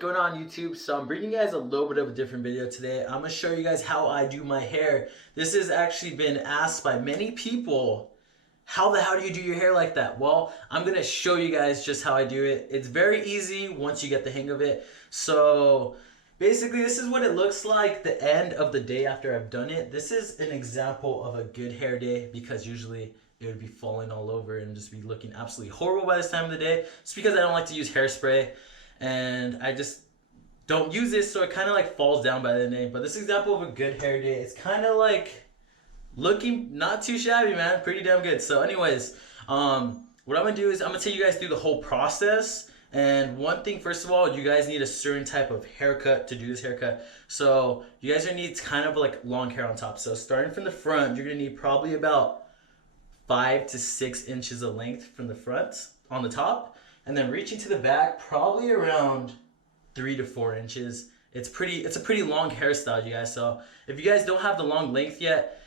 going on YouTube? So I'm bringing you guys a little bit of a different video today. I'm gonna show you guys how I do my hair. This has actually been asked by many people. How the hell do you do your hair like that? Well, I'm gonna show you guys just how I do it. It's very easy once you get the hang of it. So basically this is what it looks like the end of the day after I've done it. This is an example of a good hair day because usually it would be falling all over and just be looking absolutely horrible by this time of the day. It's because I don't like to use hairspray and I just don't use this, so it kind of like falls down by the name. But this example of a good hair day, it's kind of like looking not too shabby, man. Pretty damn good. So anyways, what I'm gonna do is I'm gonna take you guys through the whole process. And one thing, first of all, you guys need a certain type of haircut to do this haircut. So you guys are gonna need kind of like long hair on top. So starting from the front, you're gonna need probably about 5 to 6 inches of length from the front on the top, and then reaching to the back probably around 3 to 4 inches. It's a pretty long hairstyle, you guys. So if you guys don't have the long length yet,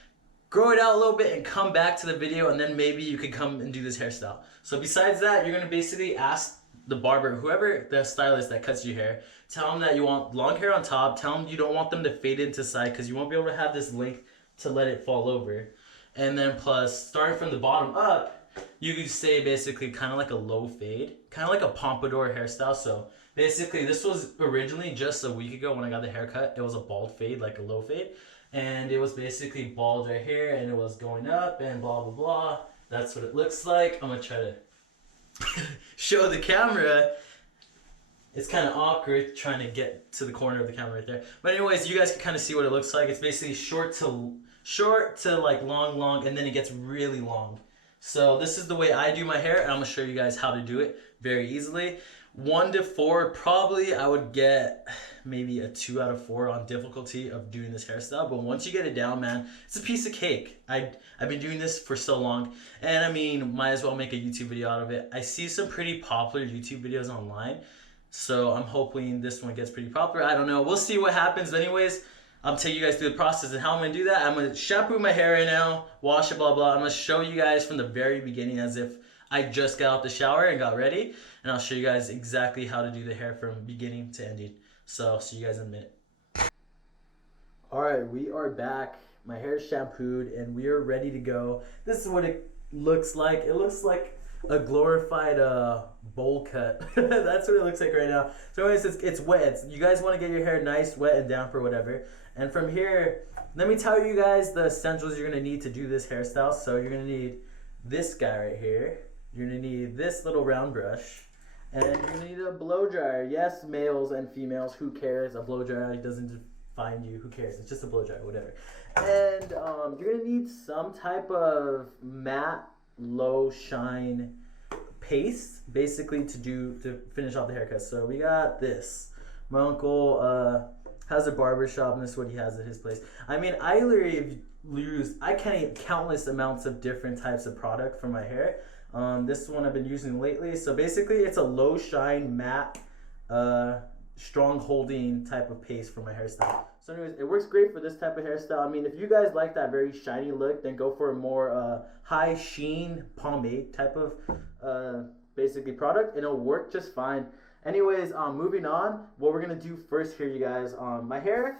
grow it out a little bit and come back to the video, and then maybe you could come and do this hairstyle. So besides that, you're gonna basically ask the barber, whoever the stylist that cuts your hair, tell them that you want long hair on top. Tell them you don't want them to fade into side because you won't be able to have this length to let it fall over. And then plus, starting from the bottom up, you could say basically kind of like a low fade, kind of like a pompadour hairstyle. So basically this was originally just a week ago when I got the haircut. It was a bald fade, like a low fade. And it was basically bald right here and it was going up and blah, blah, blah. That's what it looks like. I'm gonna try to show the camera. It's kind of awkward trying to get to the corner of the camera right there. But anyways, you guys can kind of see what it looks like. It's basically short to like long, and then it gets really long. So this is the way I do my hair, and I'm gonna show you guys how to do it very easily. 1 to 4, probably I would get maybe a 2 out of 4 on difficulty of doing this hairstyle. But once you get it down, man, it's a piece of cake. I've been doing this for so long, and I mean, might as well make a YouTube video out of it. I see some pretty popular YouTube videos online, so I'm hoping this one gets pretty popular. I don't know, we'll see what happens. But anyways, I'm taking you guys through the process and how I'm going to do that. I'm going to shampoo my hair right now, wash it, blah, blah. I'm going to show you guys from the very beginning as if I just got out the shower and got ready. And I'll show you guys exactly how to do the hair from beginning to ending. So I'll see you guys in a minute. Alright, we are back. My hair is shampooed and we are ready to go. This is what it looks like. It looks like a glorified bowl cut. That's what it looks like right now. So anyways, it's wet. You guys want to get your hair nice, wet, and damp or whatever. And from here, let me tell you guys the essentials you're going to need to do this hairstyle. So you're going to need this guy right here. You're going to need this little round brush. And you're going to need a blow dryer. Yes, males and females, who cares? A blow dryer doesn't define you. Who cares? It's just a blow dryer, whatever. And you're going to need some type of matte low shine paste basically to finish off the haircut. So we got this. My uncle has a barber shop, and this is what he has at his place. I mean, I literally use countless amounts of different types of product for my hair. This one I've been using lately. So basically it's a low shine matte strong holding type of paste for my hairstyle. So anyways, it works great for this type of hairstyle. I mean, if you guys like that very shiny look, then go for a more high sheen pomade type of basically product, and it'll work just fine. Anyways, moving on, what we're gonna do first here, you guys, my hair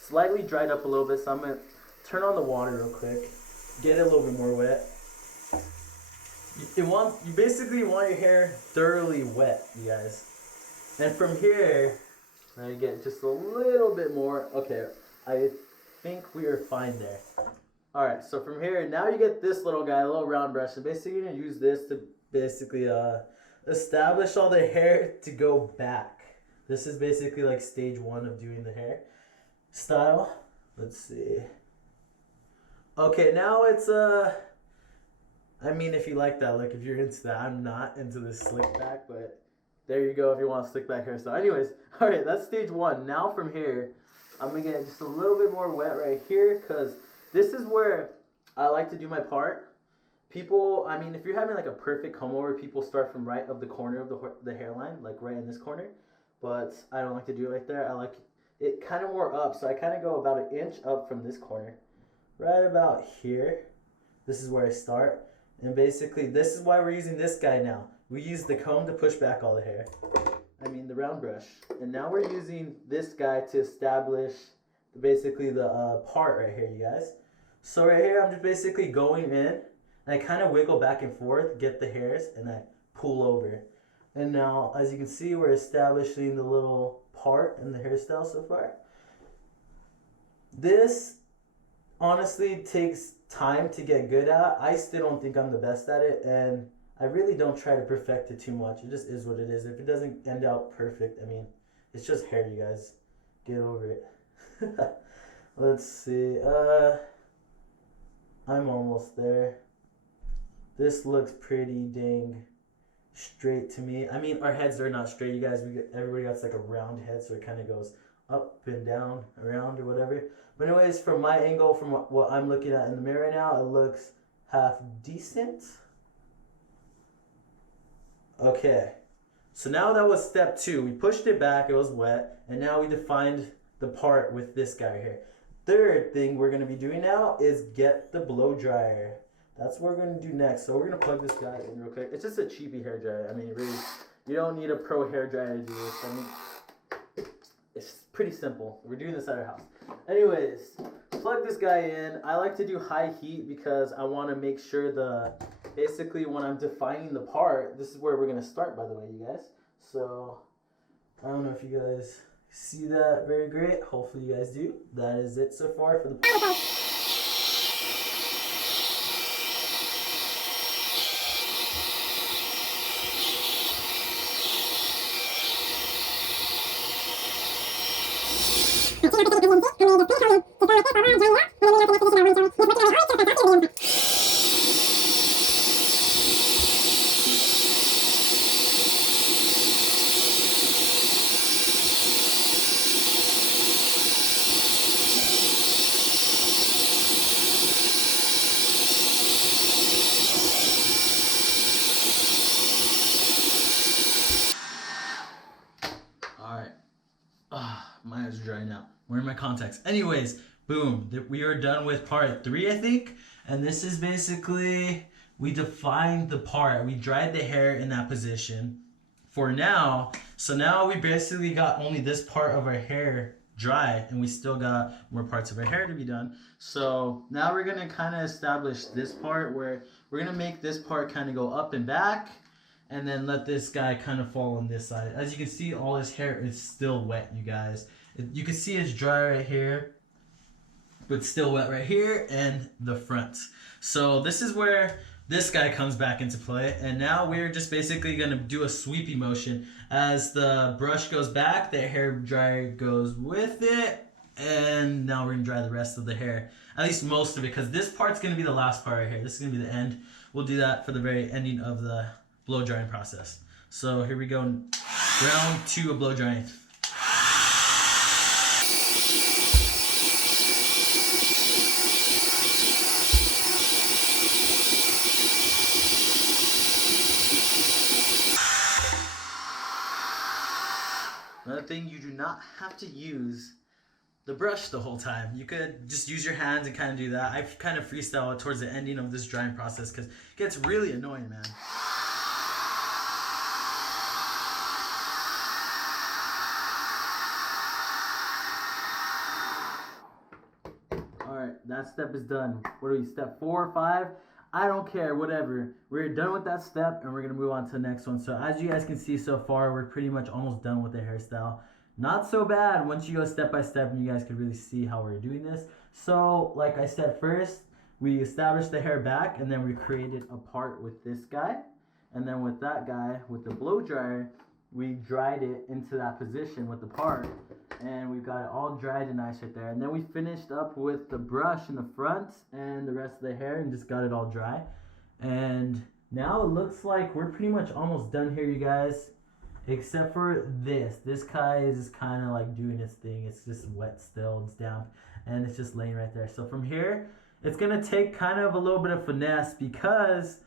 slightly dried up a little bit, so I'm gonna turn on the water real quick, get it a little bit more wet. You basically want your hair thoroughly wet, you guys. And from here, I'm gonna get just a little bit more. Okay, I think we are fine there. Alright, so from here, now you get this little guy, a little round brush. So basically you're gonna use this to basically establish all the hair to go back. This is basically like stage 1 of doing the hair style. Let's see. Okay, now it's I mean, if you like that look, if you're into that. I'm not into this slick back, but there you go if you want a slick back hairstyle. Anyways, alright, that's stage 1. Now from here, I'm gonna get just a little bit more wet right here, because this is where I like to do my part. People, I mean, if you're having like a perfect comb over, people start from right of the corner of the hairline, like right in this corner. But I don't like to do it like there. I like it kind of more up, so I kind of go about 1 inch up from this corner. Right about here. This is where I start. And basically, this is why we're using this guy now. We use the comb to push back all the hair. the round brush. And now we're using this guy to establish basically the part right here, you guys. So right here, I'm just basically going in, and I kind of wiggle back and forth, get the hairs, and I pull over. And now, as you can see, we're establishing the little part in the hairstyle so far. This honestly takes time to get good at. I still don't think I'm the best at it, and I really don't try to perfect it too much. It just is what it is. If it doesn't end out perfect, it's just hair, you guys. Get over it. Let's see. I'm almost there. This looks pretty dang straight to me. Our heads are not straight, you guys. Everybody got like a round head, so it kind of goes up and down, around or whatever. But anyways, from my angle, from what I'm looking at in the mirror right now, it looks half decent. Okay. So now that was step 2. We pushed it back, it was wet, and now we defined the part with this guy right here. Third thing we're going to be doing now is get the blow dryer. That's what we're going to do next. So we're going to plug this guy in real quick. It's just a cheapy hair dryer. Really, you don't need a pro hair dryer to do this. It's pretty simple. We're doing this at our house. Anyways, plug this guy in. I like to do high heat because I want to make sure basically when I'm defining the part, this is where we're going to start, by the way, you guys. So I don't know if you guys see that very great. Hopefully you guys do. That is it so far for the my eyes are dry now. Wearing my contacts. Anyways, boom. We are done with part 3, I think. And this is basically, we defined the part. We dried the hair in that position for now. So now we basically got only this part of our hair dry, and we still got more parts of our hair to be done. So now we're going to kind of establish this part where we're going to make this part kind of go up and back, and then let this guy kind of fall on this side. As you can see, all his hair is still wet, you guys. You can see it's dry right here, but still wet right here and the front. So this is where this guy comes back into play. And now we're just basically gonna do a sweepy motion. As the brush goes back, the hair dryer goes with it. And now we're gonna dry the rest of the hair. At least most of it, because this part's gonna be the last part right here. This is gonna be the end. We'll do that for the very ending of the blow drying process. So here we go, round 2 of blow drying. Another thing, you do not have to use the brush the whole time. You could just use your hands and kind of do that. I've kind of freestyle it towards the ending of this drying process because it gets really annoying, man. Alright, that step is done. What are we, step 4 or 5? I don't care, whatever. We're done with that step, and we're going to move on to the next one. So as you guys can see so far, we're pretty much almost done with the hairstyle. Not so bad once you go step by step, and you guys could really see how we're doing this. So, like I said first, we established the hair back, and then we created a part with this guy. And then with that guy, with the blow dryer, we dried it into that position with the part. And we've got it all dried and nice right there. And then we finished up with the brush in the front and the rest of the hair and just got it all dry. And now it looks like we're pretty much almost done here, you guys. Except for this. This guy is just kind of like doing its thing. It's just wet still. It's damp. And it's just laying right there. So from here, it's going to take kind of a little bit of finesse because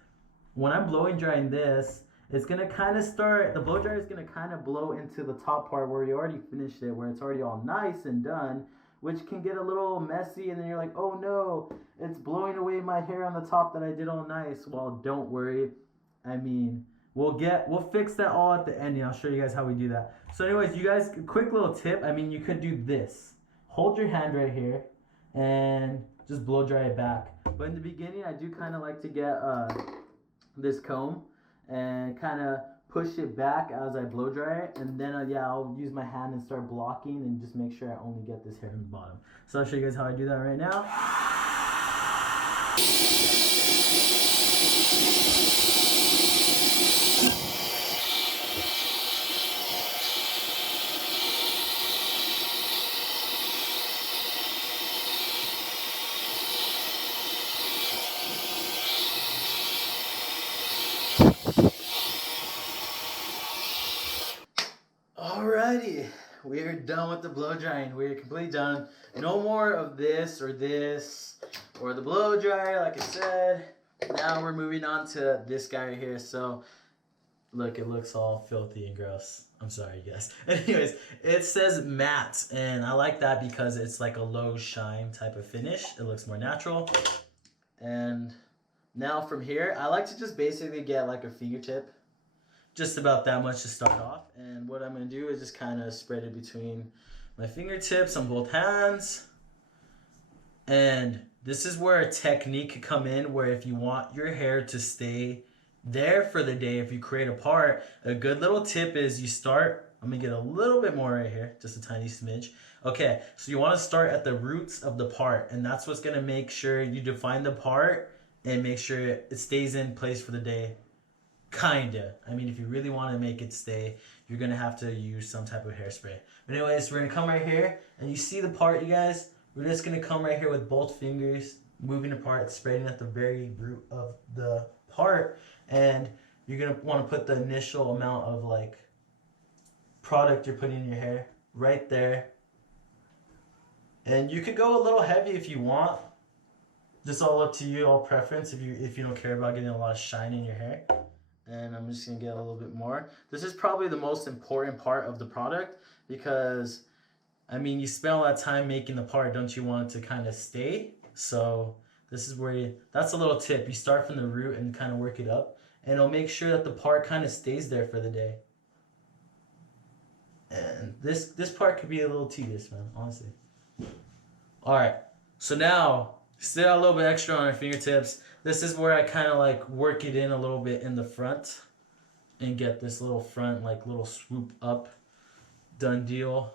when I'm blowing drying this, it's going to kind of start, the blow dryer is going to kind of blow into the top part where you already finished it, where it's already all nice and done, which can get a little messy, and then you're like, oh no, it's blowing away my hair on the top that I did all nice. Well, don't worry. We'll fix that all at the end, and I'll show you guys how we do that. So anyways, you guys, quick little tip. I mean, you could do this. Hold your hand right here and just blow dry it back. But in the beginning, I do kind of like to get this comb and kind of push it back as I blow dry it, and then yeah, I'll use my hand and start blocking and just make sure I only get this hair in the bottom. So I'll show you guys how I do that right now. Alrighty, we are done with the blow drying. We're completely done. No more of this or the blow dryer, like I said. Now we're moving on to this guy right here. So look, it looks all filthy and gross. I'm sorry, you guys. Anyways, it says matte, and I like that because it's like a low shine type of finish. It looks more natural. And now from here, I like to just basically get like a fingertip. Just about that much to start off. And what I'm going to do is just kind of spread it between my fingertips on both hands. And this is where a technique could come in, where if you want your hair to stay there for the day, if you create a part, a good little tip is you start, I'm going to get a little bit more right here, just a tiny smidge. Okay, so you want to start at the roots of the part, and that's what's going to make sure you define the part and make sure it stays in place for the day. Kinda. I mean, if you really want to make it stay, you're going to have to use some type of hairspray. But anyways, we're going to come right here, and you see the part, you guys? We're just going to come right here with both fingers, moving the part, spreading at the very root of the part, and you're going to want to put the initial amount of, like, product you're putting in your hair right there. And you could go a little heavy if you want. Just all up to you, all preference, if you don't care about getting a lot of shine in your hair. And I'm just going to get a little bit more. This is probably the most important part of the product because, I mean, you spend all that time making the part, don't you want it to kind of stay? So this is where that's a little tip. You start from the root and kind of work it up. And it'll make sure that the part kind of stays there for the day. And this part could be a little tedious, man, honestly. Alright, so now, still got a little bit extra on our fingertips. This is where I kind of like work it in a little bit in the front and get this little front, like little swoop up done deal.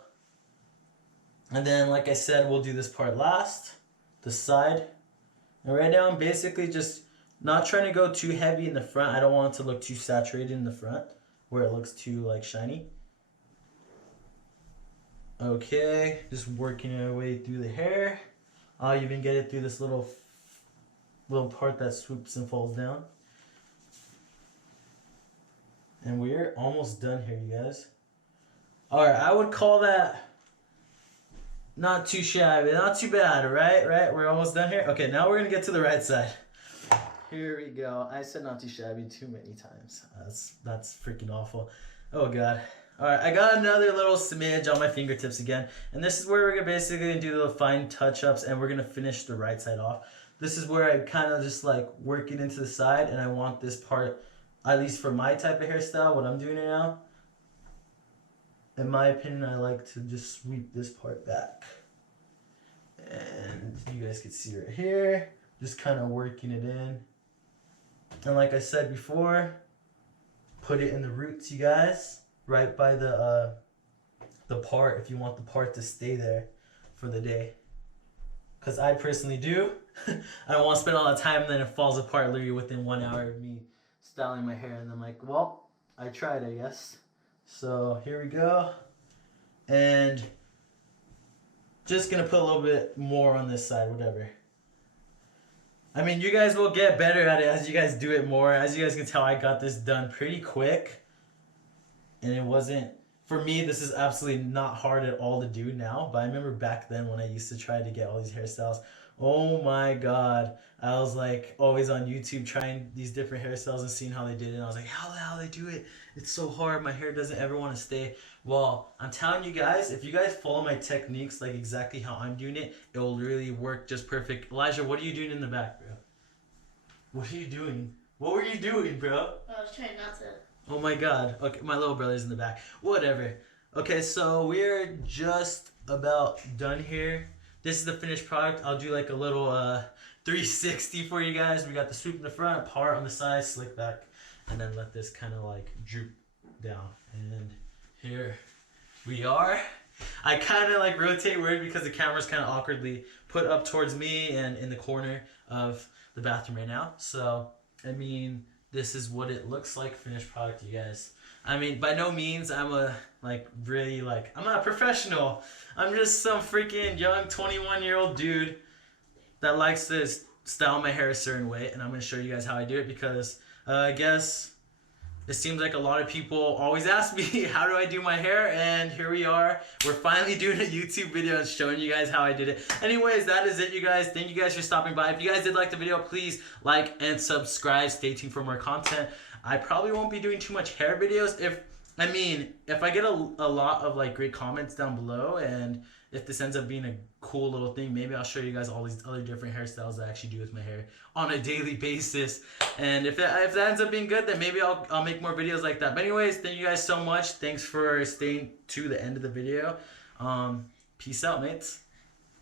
And then, like I said, we'll do this part last, the side. And right now I'm basically just not trying to go too heavy in the front. I don't want it to look too saturated in the front where it looks too like shiny. Okay, just working our way through the hair. I'll even get it through this little part that swoops and falls down. And we're almost done here, you guys. Alright, I would call that not too shabby, not too bad, right? We're almost done here. Okay, now we're gonna get to the right side. Here we go. I said not too shabby too many times. That's freaking awful. Oh god. Alright, I got another little smidge on my fingertips again. And this is where we're basically gonna do the fine touch-ups and we're gonna finish the right side off. This is where I kind of just like work it into the side, and I want this part, at least for my type of hairstyle, what I'm doing right now. In my opinion, I like to just sweep this part back. And you guys can see right here, just kind of working it in. And like I said before, put it in the roots, you guys, right by the part, if you want the part to stay there for the day. Because I personally do. I don't want to spend all that time and then it falls apart literally within 1 hour of me styling my hair. And I'm like, well, I tried, I guess. So here we go. And just going to put a little bit more on this side, whatever. I mean, you guys will get better at it as you guys do it more. As you guys can tell, I got this done pretty quick. And it wasn't, for me, this is absolutely not hard at all to do now. But I remember back then when I used to try to get all these hairstyles. Oh my god. I was like always on YouTube trying these different hairstyles and seeing how they did it. And I was like, how the hell they do it? It's so hard. My hair doesn't ever want to stay. Well, I'm telling you guys, if you guys follow my techniques like exactly how I'm doing it, it will really work just perfect. Elijah, what are you doing in the back, bro? What are you doing? What were you doing, bro? I was trying not to Oh my god. Okay, my little brother's in the back. Whatever. Okay, so we're just about done here. This is the finished product. I'll do like a little 360 for you guys. We got the swoop in the front, part on the side, slick back, and then let this kind of like droop down. And here we are. I kind of like rotate weird because the camera's kind of awkwardly put up towards me and in the corner of the bathroom right now. So, I mean, this is what it looks like, finished product, you guys. I mean, by no means I'm a, like, really, like, I'm not a professional. I'm just some freaking young 21-year-old dude that likes to style my hair a certain way. And I'm going to show you guys how I do it because I guess it seems like a lot of people always ask me, how do I do my hair? And here we are. We're finally doing a YouTube video and showing you guys how I did it. Anyways, that is it, you guys. Thank you guys for stopping by. If you guys did like the video, please like and subscribe. Stay tuned for more content. I probably won't be doing too much hair videos. If I get a lot of like great comments down below, and if this ends up being a cool little thing, maybe I'll show you guys all these other different hairstyles that I actually do with my hair on a daily basis. And if that ends up being good, then maybe I'll make more videos like that. But anyways, thank you guys so much. Thanks for staying to the end of the video. Peace out, mates.